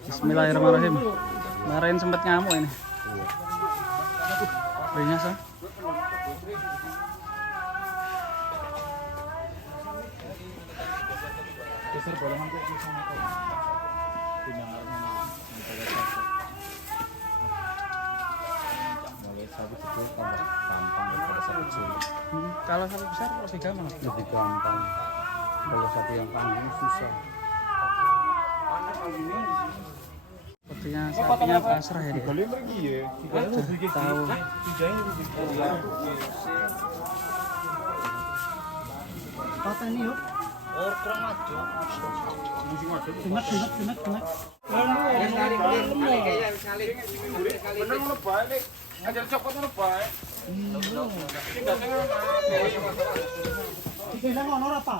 Bismillahirrahmanirrahim. Kemarin sempat ngamuk ini. Berinya sah. Kalau sapi besar lebih gampang. Lebih gampang. Kalau sapi yang kambing susah. Sepertinya sapinya pasrah ya. Kalau pergi ya. Tahu. Kota ini yuk. Oh, kurang maju. Demet. Bener ngono bae. Ajar copot ngono bae. Dikira ngono ora, Pak?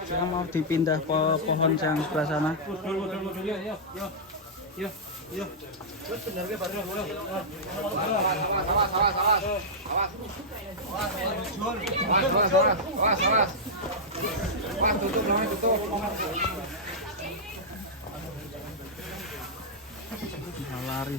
Saya mau dipindah pohon yang sebelah sana. Lari.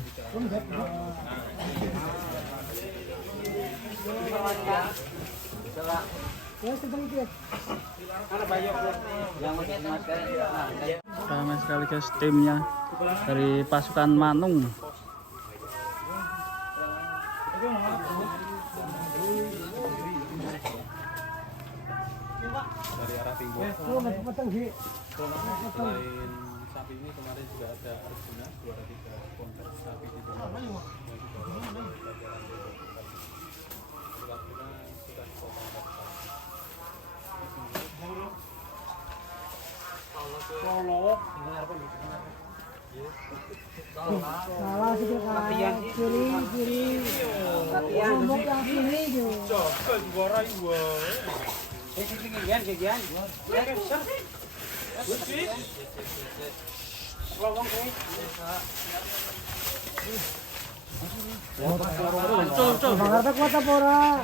Ramai sekali guys timnya dari pasukan Manung. Dari arah timur. Selain sapi ini kemarin juga ada Arjuna, 2-3 konter sapi di dalam. Salah sih kan. Kiri. Lombok yang kiri yo. Banget kuat apa ora?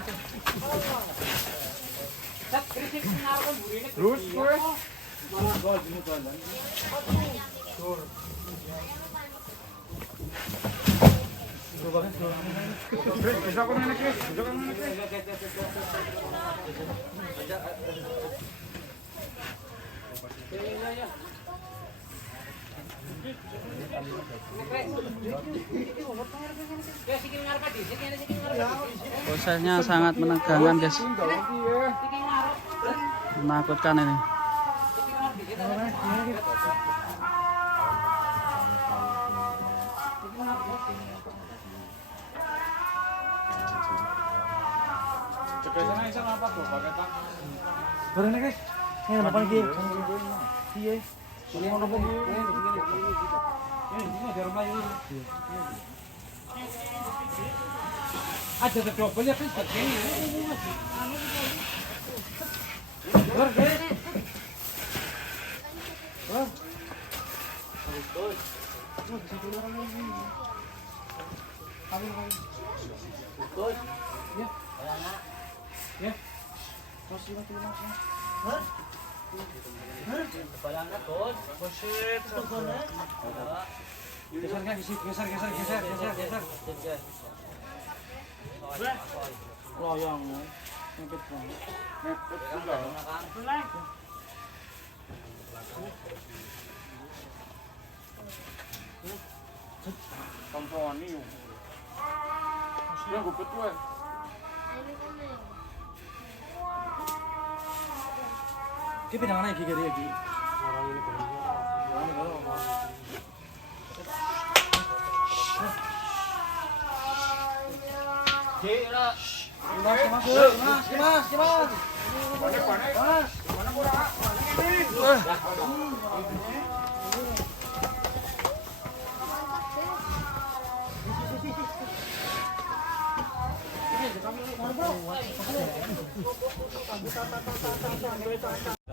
Terus kowe bisa kok ngene iki, bisa kok ngene Prosesnya sangat menegangkan guys. Menakutkan ini. Bareng nih guys. Apa lagi? Iya. Ini ngono po. Ada double ya kan begini. Loyong. Ngepet banget. Komponi. Yang gopet kowe. Ki pindah mana iki gede iki?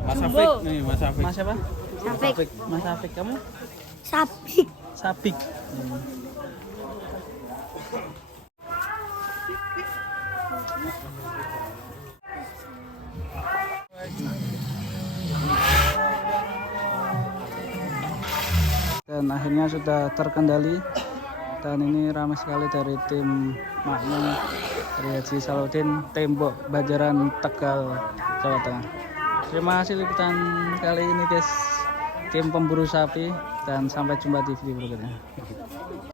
Mas Afik nih, Mas Afik. Mas siapa? Safik. Mas Afik, kamu? Sapik. Sapik. Dan akhirnya sudah terkendali, dan ini ramai sekali dari tim Makmum dari Haji Salahuddin, Tembok Banjaran, Tegal, Jawa Tengah. Terima kasih liputan kali ini guys, tim pemburu sapi, dan sampai jumpa di video berikutnya.